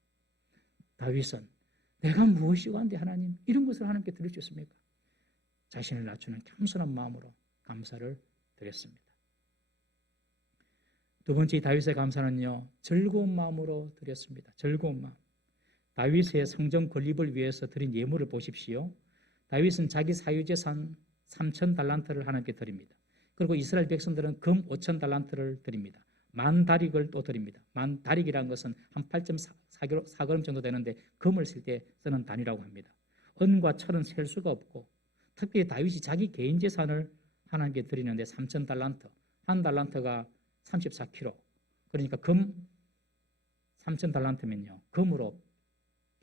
다윗은 내가 무엇이고 한데 하나님, 이런 것을 하나님께 드릴 수 있습니까? 자신을 낮추는 겸손한 마음으로 감사를 드렸습니다. 두 번째 다윗의 감사는요, 즐거운 마음으로 드렸습니다. 즐거운 마음. 다윗의 성전 건립을 위해서 드린 예물을 보십시오. 다윗은 자기 사유재산 3,000달란트를 하나님께 드립니다. 그리고 이스라엘 백성들은 금 5,000달란트를 드립니다. 만 다릭을 또 드립니다. 만 다릭이라는 것은 한 8.4g 정도 되는데 금을 쓸 때 쓰는 단위라고 합니다. 은과 철은 셀 수가 없고, 특별히 다윗이 자기 개인 재산을 하나님께 드리는데 3,000달란트, 한 달란트가 34kg, 그러니까 금 3,000달란트면요, 금으로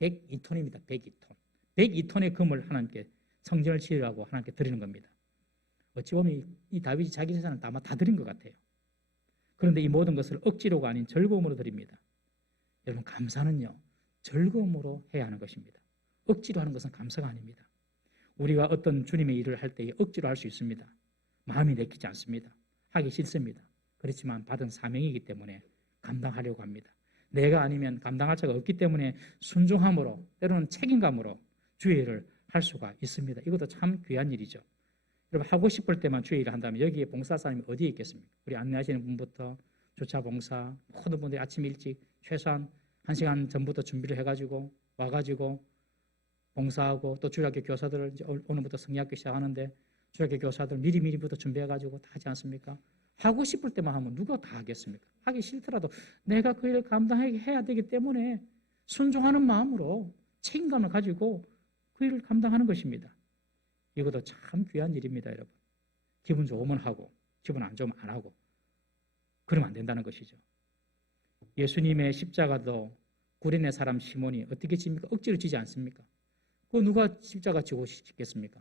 102톤입니다. 102톤. 102톤의 금을 하나님께 성전을 지으라고 하나님께 드리는 겁니다. 어찌 보면 이 다윗이 자기 재산을 아마 다 드린 것 같아요. 그런데 이 모든 것을 억지로가 아닌 즐거움으로 드립니다. 여러분, 감사는요, 즐거움으로 해야 하는 것입니다. 억지로 하는 것은 감사가 아닙니다. 우리가 어떤 주님의 일을 할 때 억지로 할 수 있습니다. 마음이 내키지 않습니다. 하기 싫습니다. 그렇지만 받은 사명이기 때문에 감당하려고 합니다. 내가 아니면 감당할 자가 없기 때문에 순종함으로, 때로는 책임감으로 주의 일을 할 수가 있습니다. 이것도 참 귀한 일이죠. 여러분, 하고 싶을 때만 주의 일을 한다면 여기에 봉사사님이 어디에 있겠습니까? 우리 안내하시는 분부터 주차 봉사, 모든 분들이 아침 일찍 최소한 1시간 전부터 준비를 해가지고 와가지고 봉사하고, 또 주일학교 교사들을 이제 오늘부터 성리학교 시작하는데 주일학교 교사들 미리부터 준비해가지고 다 하지 않습니까? 하고 싶을 때만 하면 누가 다 하겠습니까? 하기 싫더라도 내가 그 일을 감당해야 되기 때문에 순종하는 마음으로 책임감을 가지고 그 일을 감당하는 것입니다. 이것도 참 귀한 일입니다, 여러분. 기분 좋으면 하고 기분 안 좋으면 안 하고 그러면 안 된다는 것이죠. 예수님의 십자가도 구레네 사람 시몬이 어떻게 집니까? 억지로 지지 않습니까? 그 누가 십자가 지고 싶겠습니까?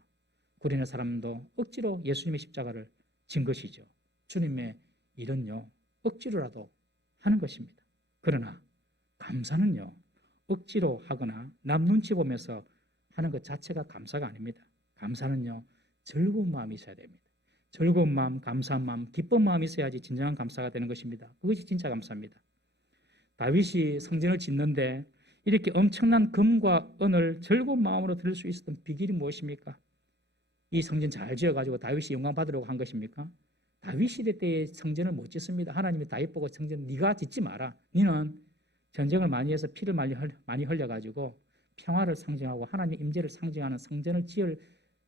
구레네 사람도 억지로 예수님의 십자가를 진 것이죠. 주님의 일은요, 억지로라도 하는 것입니다. 그러나 감사는요, 억지로 하거나 남 눈치 보면서 하는 것 자체가 감사가 아닙니다. 감사는요, 즐거운 마음이 있어야 됩니다. 즐거운 마음, 감사한 마음, 기쁜 마음이 있어야지 진정한 감사가 되는 것입니다. 그것이 진짜 감사입니다. 다윗이 성전을 짓는데 이렇게 엄청난 금과 은을 즐거운 마음으로 드릴 수 있었던 비결이 무엇입니까? 이 성전 잘 지어가지고 다윗이 영광 받으려고 한 것입니까? 다윗 시대 때의 성전을 못 짓습니다. 하나님이 다윗 보고 성전 네가 짓지 마라. 너는 전쟁을 많이 해서 피를 많이 흘려가지고 평화를 상징하고 하나님의 임재를 상징하는 성전을 지을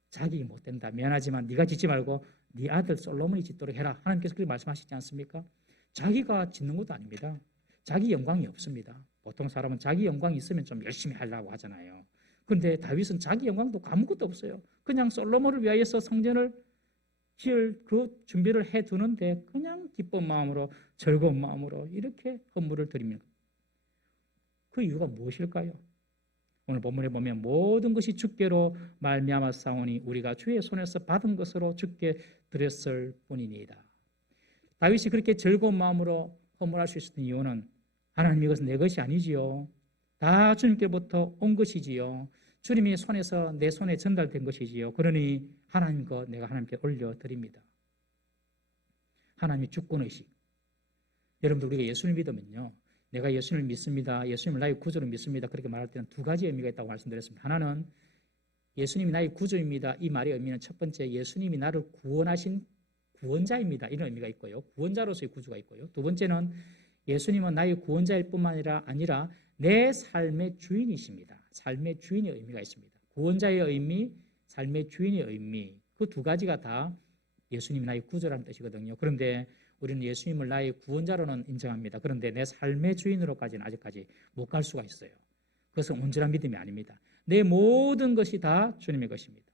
자격이 못 된다. 미안하지만 네가 짓지 말고 네 아들 솔로몬이 짓도록 해라. 하나님께서 그렇게 말씀하시지 않습니까? 자기가 짓는 것도 아닙니다. 자기 영광이 없습니다. 보통 사람은 자기 영광이 있으면 좀 열심히 하려고 하잖아요. 그런데 다윗은 자기 영광도 아무것도 없어요. 그냥 솔로몬을 위하여서 성전을 지을 그 준비를 해두는데 그냥 기쁜 마음으로, 즐거운 마음으로 이렇게 헌물을 드립니다. 그 이유가 무엇일까요? 오늘 본문에 보면 모든 것이 주께로 말미암아 싸우니 우리가 주의 손에서 받은 것으로 주께 드렸을 뿐이니이다. 다윗이 그렇게 즐거운 마음으로 헌물할 수 있었던 이유는 하나님, 이것은 내 것이 아니지요. 다 주님께부터 온 것이지요. 주님의 손에서 내 손에 전달된 것이지요. 그러니 하나님 것 내가 하나님께 올려드립니다. 하나님의 주권의식. 여러분들, 우리가 예수를 믿으면요, 내가 예수님을 믿습니다, 예수님을 나의 구주로 믿습니다, 그렇게 말할 때는 두 가지 의미가 있다고 말씀드렸습니다. 하나는 예수님이 나의 구주입니다, 이 말의 의미는 첫 번째, 예수님이 나를 구원하신 구원자입니다, 이런 의미가 있고요. 구원자로서의 구주가 있고요. 두 번째는 예수님은 나의 구원자일 뿐만 아니라 내 삶의 주인이십니다. 삶의 주인의 의미가 있습니다. 구원자의 의미, 삶의 주인의 의미, 그 두 가지가 다 예수님이 나의 구주라는 뜻이거든요. 그런데 우리는 예수님을 나의 구원자로는 인정합니다. 그런데 내 삶의 주인으로까지는 아직까지 못 갈 수가 있어요. 그것은 온전한 믿음이 아닙니다. 내 모든 것이 다 주님의 것입니다.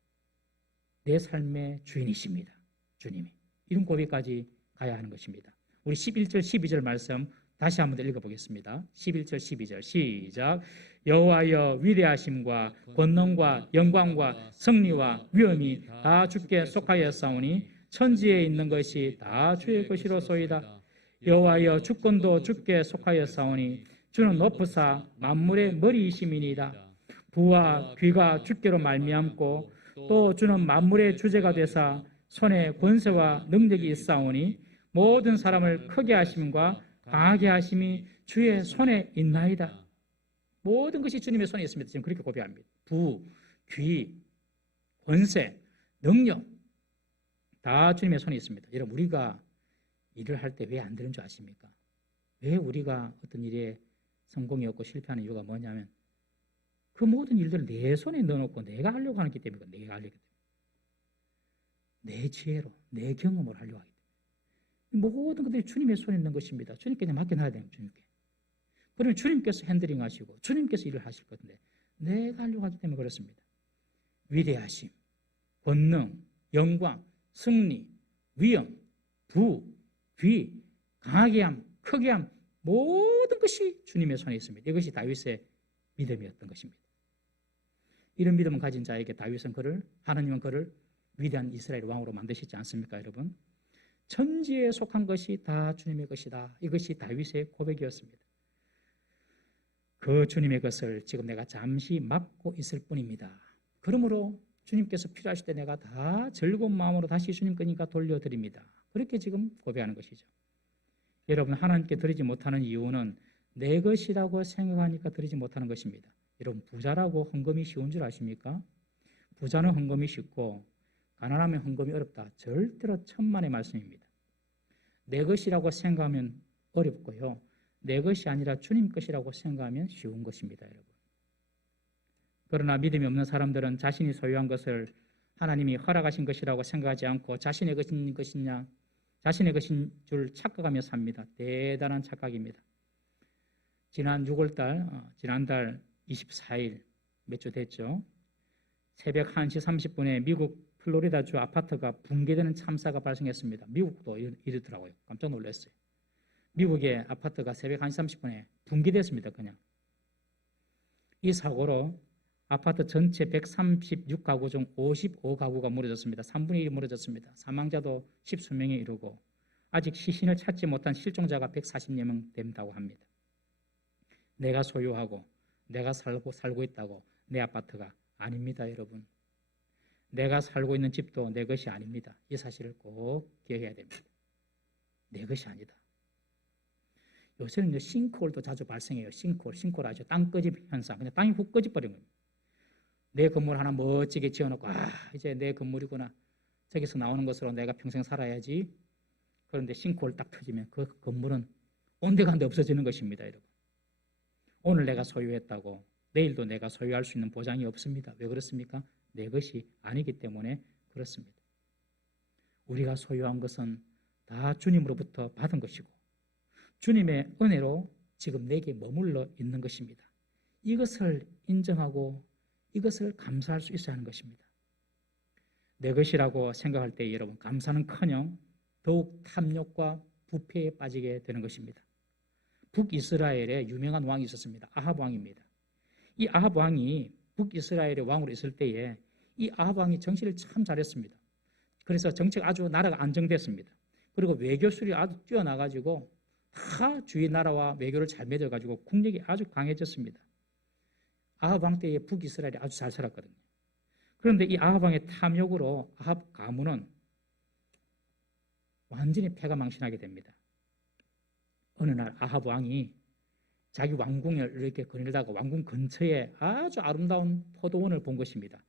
내 삶의 주인이십니다. 주님이. 이런 고백까지 가야 하는 것입니다. 우리 11절 12절 말씀 다시 한번 읽어보겠습니다. 11절 12절 시작. 여호와여 위대하심과 권능과 영광과 승리와 위엄이 다 주께 속하였사오니 천지에 있는 것이 다 주의 것이로소이다. 여호와여 주권도 주께 속하였사오니 주는 높으사 만물의 머리이심이니이다. 부와 귀가 주께로 말미암고 또 주는 만물의 주제가 되사 손에 권세와 능력이 있사오니 모든 사람을 크게 하심과 강하게 하심이 주의 손에 있나이다. 모든 것이 주님의 손에 있습니다. 지금 그렇게 고백합니다. 부, 귀, 권세, 능력 다 주님의 손에 있습니다. 여러분 우리가 일을 할 때 왜 안 되는 줄 아십니까? 왜 우리가 어떤 일에 성공이 없고 실패하는 이유가 뭐냐면 그 모든 일들을 내 손에 넣어놓고 내가 하려고 하기 때문에 내가 하려기 때문에 내 지혜로 내 경험으로 하려고 하기 때문에 모든 것들이 주님의 손에 있는 것입니다. 주님께 그냥 맡겨놔야 됩니다. 주님께. 그러면 주님께서 핸들링 하시고 주님께서 일을 하실 건데 내가 하려고 하기 때문에 그렇습니다. 위대하심, 권능, 영광, 승리, 위엄, 부, 귀, 강하게 함, 크게 함 모든 것이 주님의 손에 있습니다. 이것이 다윗의 믿음이었던 것입니다. 이런 믿음을 가진 자에게 다윗은 하나님은 그를 위대한 이스라엘 왕으로 만드시지 않습니까, 여러분? 천지에 속한 것이 다 주님의 것이다. 이것이 다윗의 고백이었습니다. 그 주님의 것을 지금 내가 잠시 맡고 있을 뿐입니다. 그러므로 주님께서 필요하실 때 내가 다 즐거운 마음으로 다시 주님 거니까 돌려드립니다. 그렇게 지금 고백하는 것이죠. 여러분 하나님께 드리지 못하는 이유는 내 것이라고 생각하니까 드리지 못하는 것입니다. 여러분 부자라고 헌금이 쉬운 줄 아십니까? 부자는 헌금이 쉽고 가난하면 헌금이 어렵다. 절대로 천만의 말씀입니다. 내 것이라고 생각하면 어렵고요. 내 것이 아니라 주님 것이라고 생각하면 쉬운 것입니다, 여러분. 그러나 믿음이 없는 사람들은 자신이 소유한 것을 하나님이 허락하신 것이라고 생각하지 않고 자신의 것인 줄 착각하며 삽니다. 대단한 착각입니다. 지난달 24일 몇 주 됐죠. 새벽 1시 30분에 미국 플로리다주 아파트가 붕괴되는 참사가 발생했습니다. 미국도 이러더라고요. 깜짝 놀랐어요. 미국의 아파트가 새벽 1시 30분에 붕괴됐습니다. 그냥. 이 사고로 아파트 전체 136가구 중 55가구가 무너졌습니다. 3분의 1이 무너졌습니다. 사망자도 10수명에 이르고 아직 시신을 찾지 못한 실종자가 140여 명 된다고 합니다. 내가 소유하고 내가 살고 있다고 내 아파트가 아닙니다, 여러분. 내가 살고 있는 집도 내 것이 아닙니다. 이 사실을 꼭 기억해야 됩니다. 내 것이 아니다. 요새는 싱크홀도 자주 발생해요. 싱크홀 아시죠? 땅 꺼집 현상. 그냥 땅이 훅 꺼집버린 겁니다. 내 건물 하나 멋지게 지어놓고 이제 내 건물이구나. 저기서 나오는 것으로 내가 평생 살아야지. 그런데 싱크홀 딱 터지면 그 건물은 온데간데 없어지는 것입니다, 여러분. 오늘 내가 소유했다고 내일도 내가 소유할 수 있는 보장이 없습니다. 왜 그렇습니까? 내 것이 아니기 때문에 그렇습니다. 우리가 소유한 것은 다 주님으로부터 받은 것이고 주님의 은혜로 지금 내게 머물러 있는 것입니다. 이것을 인정하고 이것을 감사할 수 있어야 하는 것입니다. 내 것이라고 생각할 때 여러분 감사는커녕 더욱 탐욕과 부패에 빠지게 되는 것입니다. 북이스라엘에 유명한 왕이 있었습니다. 아합 왕입니다. 이 아합 왕이 북이스라엘의 왕으로 있을 때에 이 아합 왕이 정치를 참 잘했습니다. 그래서 정책 아주 나라가 안정됐습니다. 그리고 외교술이 아주 뛰어나가지고 다 주위 나라와 외교를 잘 맺어가지고 국력이 아주 강해졌습니다. 아합 왕 때에 북이스라엘이 아주 잘 살았거든요. 그런데 이 아합 왕의 탐욕으로 아합 가문은 완전히 패가 망신하게 됩니다. 어느 날 아합 왕이 자기 왕궁을 이렇게 거닐다가 왕궁 근처에 아주 아름다운 포도원을 본 것입니다.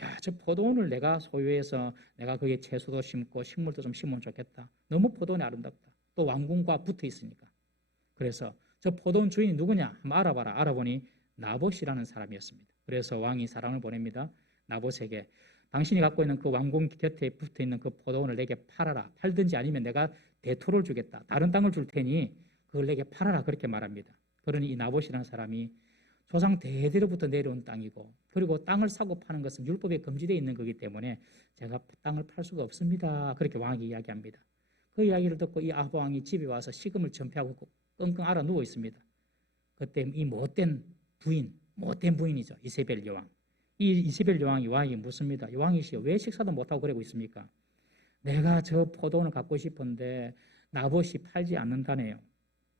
야, 저 포도원을 내가 소유해서 내가 거기에 채소도 심고 식물도 좀 심으면 좋겠다. 너무 포도원이 아름답다. 또 왕궁과 붙어 있으니까. 그래서 저 포도원 주인이 누구냐? 한번 알아봐라. 알아보니 나봇이라는 사람이었습니다. 그래서 왕이 사람을 보냅니다. 나봇에게 당신이 갖고 있는 그 왕궁 곁에 붙어 있는 그 포도원을 내게 팔아라. 팔든지 아니면 내가 대토를 주겠다. 다른 땅을 줄 테니 그걸 내게 팔아라. 그렇게 말합니다. 그러니 이 나봇이라는 사람이 조상 대대로부터 내려온 땅이고, 그리고 땅을 사고 파는 것은 율법에 금지되어 있는 거기 때문에 제가 땅을 팔 수가 없습니다. 그렇게 왕이 이야기합니다. 그 이야기를 듣고 이 아합 왕이 집에 와서 식음을 전폐하고 끙끙 앓아 누워 있습니다. 그때 이 못된 부인이죠. 이세벨 여왕. 이 이세벨 여왕이 묻습니다. 왕이시여, 왜 식사도 못하고 그러고 있습니까? 내가 저 포도원을 갖고 싶은데 나봇이 팔지 않는다네요.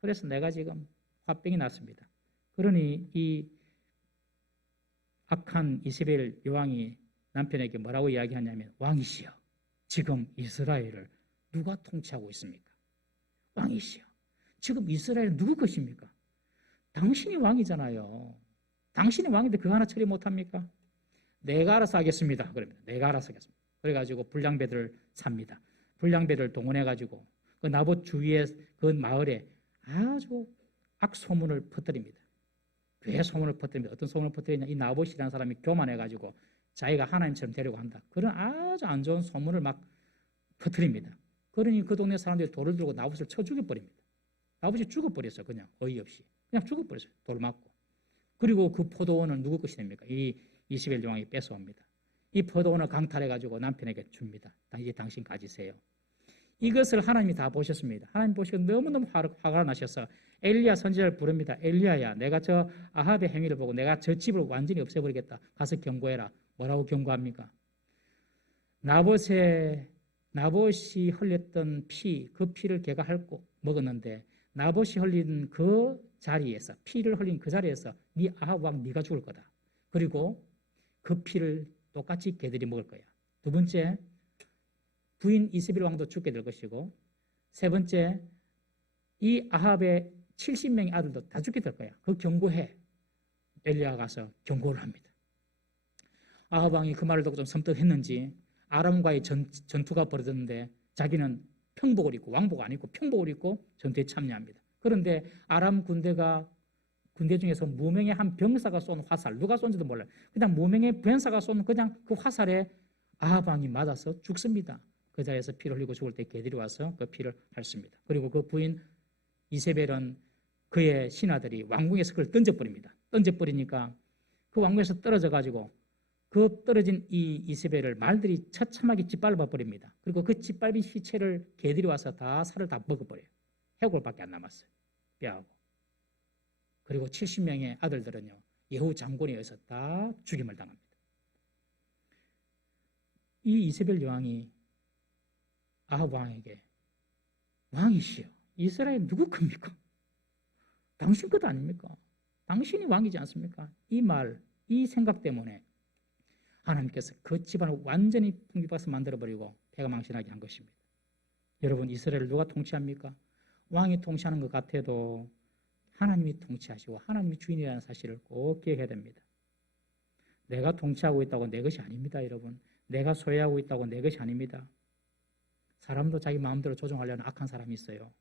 그래서 내가 지금 화병이 났습니다. 그러니 이 악한 이세벨 여왕이 남편에게 뭐라고 이야기하냐면, 왕이시여, 지금 이스라엘을 누가 통치하고 있습니까? 왕이시여, 지금 이스라엘은 누구 것입니까? 당신이 왕이잖아요. 당신이 왕인데 그거 하나 처리 못합니까? 내가 알아서 하겠습니다. 그러면 내가 알아서 하겠습니다. 그래가지고 불량배들을 삽니다. 불량배들을 동원해가지고 그 나봇 주위의 그 마을에 아주 악소문을 퍼뜨립니다. 왜 소문을 퍼뜨립니다. 어떤 소문을 퍼뜨리냐? 이 나봇이라는 사람이 교만해가지고 자기가 하나님처럼 되려고 한다. 그런 아주 안 좋은 소문을 막 퍼뜨립니다. 그러니 그 동네 사람들이 돌을 들고 나봇을 쳐 죽여버립니다. 나봇이 죽어버렸어요. 그냥 어이없이. 그냥 죽어버렸어요. 돌 맞고. 그리고 그 포도원을 누구 것이 됩니까? 이 이스벨 왕이 뺏어옵니다. 이 포도원을 강탈해가지고 남편에게 줍니다. 이제 당신 가지세요. 이것을 하나님이 다 보셨습니다. 하나님 보시고 너무너무 화가 나셔서 엘리야 선지자를 부릅니다. 엘리야야, 내가 저 아합의 행위를 보고 내가 저 집을 완전히 없애버리겠다. 가서 경고해라. 뭐라고 경고합니까? 나봇이 흘렸던 피, 그 피를 걔가 핥고 먹었는데 나봇이 흘린 그 자리에서, 피를 흘린 그 자리에서 네 아합 왕 네가 죽을 거다. 그리고 그 피를 똑같이 걔들이 먹을 거야. 두 번째, 부인 이세벨 왕도 죽게 될 것이고, 세 번째, 이 아합의 70명의 아들도 다 죽게 될 거야. 그 경고해. 엘리야가 가서 경고를 합니다. 아합 왕이 그 말을 듣고 좀 섬뜩했는지 아람과의 전투가 벌어졌는데 자기는 평복을 입고, 왕복 안 입고 평복을 입고 전투에 참여합니다. 그런데 아람 군대 중에서 무명의 한 병사가 쏜 화살, 누가 쏜지도 몰라요. 그냥 무명의 병사가 쏜 그냥 그 화살에 아합 왕이 맞아서 죽습니다. 그 자리에서 피를 흘리고 죽을 때 개들이 와서 그 피를 핥습니다. 그리고 그 부인 이세벨은 그의 신하들이 왕궁에서 그걸 던져버립니다. 던져버리니까 그 왕궁에서 떨어져가지고 그 떨어진 이 이세벨을 말들이 처참하게 짓밟아 버립니다. 그리고 그 짓밟은 시체를 개들이 와서 다 살을 다 먹어버려요. 해골밖에 안 남았어요. 뼈하고. 그리고 70명의 아들들은요, 예후 장군에 의해서 다 죽임을 당합니다. 이 이세벨 여왕이 아합 왕에게, 왕이시여, 이스라엘 누구 겁니까? 당신 것 아닙니까? 당신이 왕이지 않습니까? 이 말, 이 생각 때문에 하나님께서 그 집안을 완전히 풍비박스 만들어버리고 패가 망신하게 한 것입니다. 여러분, 이스라엘을 누가 통치합니까? 왕이 통치하는 것 같아도 하나님이 통치하시고 하나님이 주인이라는 사실을 꼭 기억해야 됩니다. 내가 통치하고 있다고 내 것이 아닙니다, 여러분. 내가 소유하고 있다고 내 것이 아닙니다. 사람도 자기 마음대로 조종하려는 악한 사람이 있어요.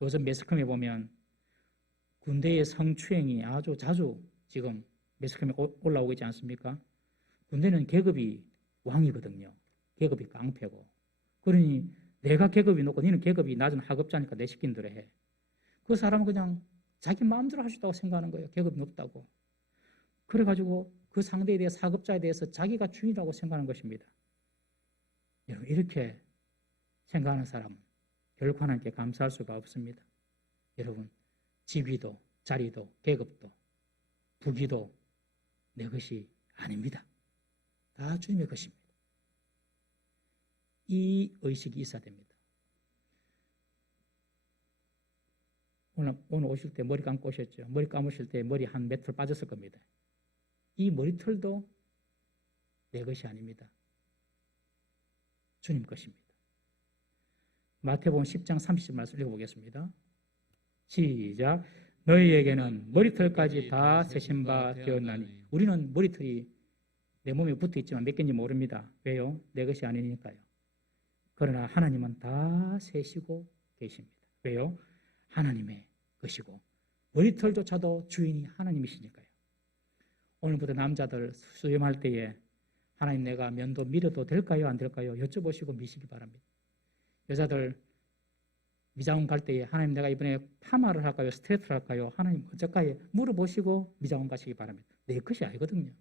요즘 매스컴에 보면 군대의 성추행이 아주 자주 지금 매스컴에 올라오고 있지 않습니까? 군대는 계급이 왕이거든요. 계급이 깡패고. 그러니 내가 계급이 높고 너는 계급이 낮은 하급자니까 내 시킨 대로 해. 그 사람은 그냥 자기 마음대로 할 수 있다고 생각하는 거예요. 계급이 높다고. 그래가지고 그 상대에 대해서, 하급자에 대해서 자기가 주인이라고 생각하는 것입니다. 여러분, 이렇게 생각하는 사람은 결코 하나님께 감사할 수가 없습니다. 여러분, 지위도 자리도 계급도 부귀도 내 것이 아닙니다. 다 주님의 것입니다. 이 의식이 있어야 됩니다. 오늘 오실 때 머리 감고 오셨죠? 머리 감으실 때 머리 한 몇 털 빠졌을 겁니다. 이 머리털도 내 것이 아닙니다. 주님 것입니다. 마태복음 10장 30절 말씀 읽어보겠습니다. 시작. 너희에게는 머리털까지 다 세신 바 되었나니. 우리는 머리털이 내 몸에 붙어 있지만 몇 개인지 모릅니다. 왜요? 내 것이 아니니까요. 그러나 하나님은 다 세시고 계십니다. 왜요? 하나님의 것이고 머리털조차도 주인이 하나님이시니까요. 오늘부터 남자들 수염할 때에 하나님, 내가 면도 밀어도 될까요? 안 될까요? 여쭤보시고 미시기 바랍니다. 여자들 미장원 갈 때에 하나님 내가 이번에 파마를 할까요? 스트레이트를 할까요? 하나님 어쩔까요? 물어보시고 미장원 가시기 바랍니다. 내 것이 아니거든요.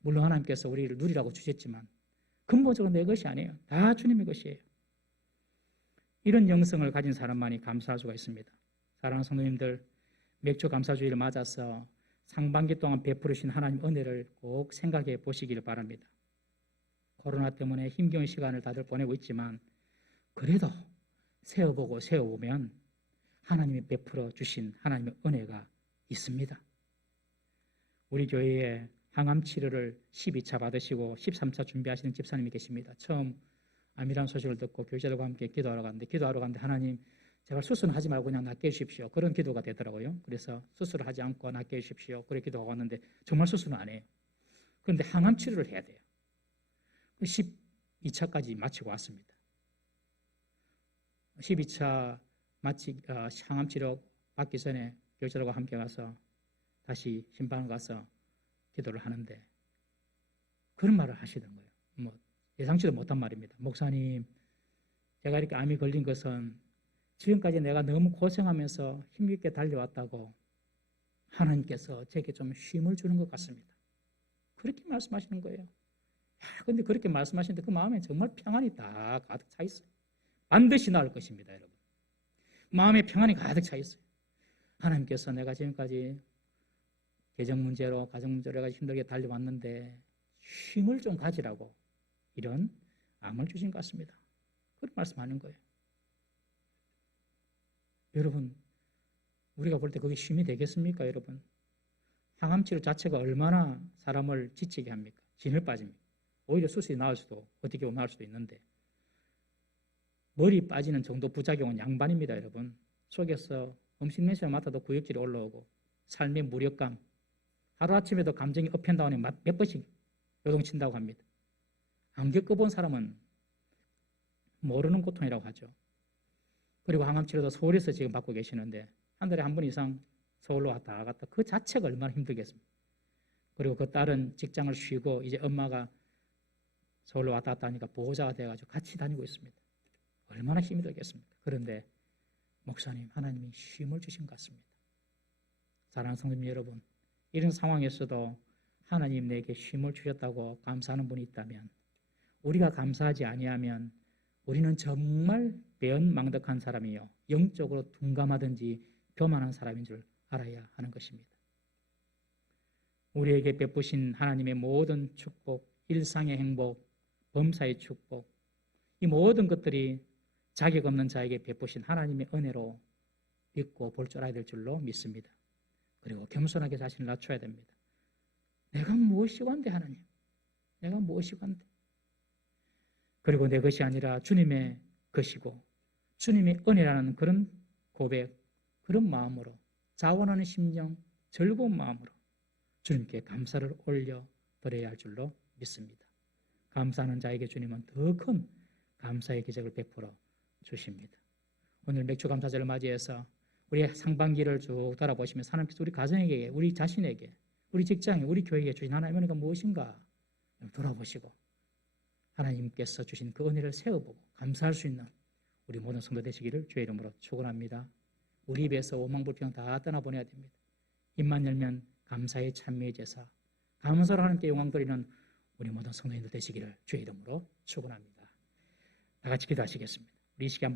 물론 하나님께서 우리를 누리라고 주셨지만 근본적으로 내 것이 아니에요. 다 주님의 것이에요. 이런 영성을 가진 사람만이 감사할 수가 있습니다. 사랑하는 성도님들, 맥주 감사주의를 맞아서 상반기 동안 베풀으신 하나님 은혜를 꼭 생각해 보시기를 바랍니다. 코로나 때문에 힘겨운 시간을 다들 보내고 있지만 그래도 세어보면 하나님이 베풀어 주신 하나님의 은혜가 있습니다. 우리 교회에 항암 치료를 12차 받으시고 13차 준비하시는 집사님이 계십니다. 처음 암이라는 소식을 듣고 교제들과 함께 기도하러 갔는데 하나님 제발 수술은 하지 말고 그냥 낫게 해주십시오. 그런 기도가 되더라고요. 그래서 수술을 하지 않고 낫게 해주십시오. 그렇게 기도하고 왔는데 정말 수술은 안 해요. 그런데 항암 치료를 해야 돼요. 12차까지 마치고 왔습니다. 12차 항암 치료 받기 전에 교제들과 함께 가서 다시 신방을 가서 기도를 하는데 그런 말을 하시던 거예요. 예상치도 못한 말입니다. 목사님, 제가 이렇게 암이 걸린 것은 지금까지 내가 너무 고생하면서 힘있게 달려왔다고 하나님께서 제게 좀 쉼을 주는 것 같습니다. 그렇게 말씀하시는 거예요. 그런데 그렇게 말씀하시는데 그 마음에 정말 평안이 다 가득 차 있어요. 반드시 나을 것입니다, 여러분. 마음에 평안이 가득 차 있어요. 하나님께서 내가 지금까지 개정 문제로, 가정 문제로 해가지고 힘들게 달려왔는데 쉼을 좀 가지라고 이런 암을 주신 것 같습니다. 그런 말씀하는 거예요. 여러분, 우리가 볼 때 그게 쉼이 되겠습니까, 여러분? 항암 치료 자체가 얼마나 사람을 지치게 합니까? 진을 빠집니다. 오히려 수술이 나을 수도, 어떻게 보면 나을 수도 있는데 머리 빠지는 정도 부작용은 양반입니다, 여러분. 속에서 음식 냄새를 맡아도 구역질이 올라오고 삶의 무력감, 하루아침에도 감정이 업앤다운에 몇 번씩 요동친다고 합니다. 안 겪어본 사람은 모르는 고통이라고 하죠. 그리고 항암치료도 서울에서 지금 받고 계시는데 한 달에 한 번 이상 서울로 왔다 갔다 그 자체가 얼마나 힘들겠습니까? 그리고 그 딸은 직장을 쉬고 이제 엄마가 서울로 왔다 갔다 하니까 보호자가 돼가지고 같이 다니고 있습니다. 얼마나 힘이 들겠습니까? 그런데 목사님, 하나님이 쉼을 주신 것 같습니다. 사랑하는 성도님 여러분, 이런 상황에서도 하나님 내게 쉼을 주셨다고 감사하는 분이 있다면, 우리가 감사하지 아니하면 우리는 정말 배은망덕한 사람이요, 영적으로 둔감하든지 교만한 사람인 줄 알아야 하는 것입니다. 우리에게 베푸신 하나님의 모든 축복, 일상의 행복, 범사의 축복, 이 모든 것들이 자격 없는 자에게 베푸신 하나님의 은혜로 믿고 볼 줄 알아야 될 줄로 믿습니다. 그리고 겸손하게 자신을 낮춰야 됩니다. 내가 무엇이 관대 하나님? 내가 무엇이 관대? 그리고 내 것이 아니라 주님의 것이고 주님의 은혜라는 그런 고백, 그런 마음으로 자원하는 심령, 즐거운 마음으로 주님께 감사를 올려 드려야 할 줄로 믿습니다. 감사하는 자에게 주님은 더 큰 감사의 기적을 베풀어 주십니다. 오늘 맥주 감사절을 맞이해서 우리 상반기를 쭉 돌아보시면서 하나님께서 우리 가정에게, 우리 자신에게, 우리 직장에, 우리 교회에 주신 하나님의 은혜가 무엇인가 돌아보시고 하나님께서 주신 그 은혜를 세어보고 감사할 수 있는 우리 모든 성도 되시기를 주의 이름으로 축원합니다. 우리 입에서 오망불평 다 떠나보내야 됩니다. 입만 열면 감사의 찬미의 제사, 감사로 하나님께 영광 드리는 우리 모든 성도님들 되시기를 주의 이름으로 축원합니다. 다 같이 기도하시겠습니다. 우리 이 시간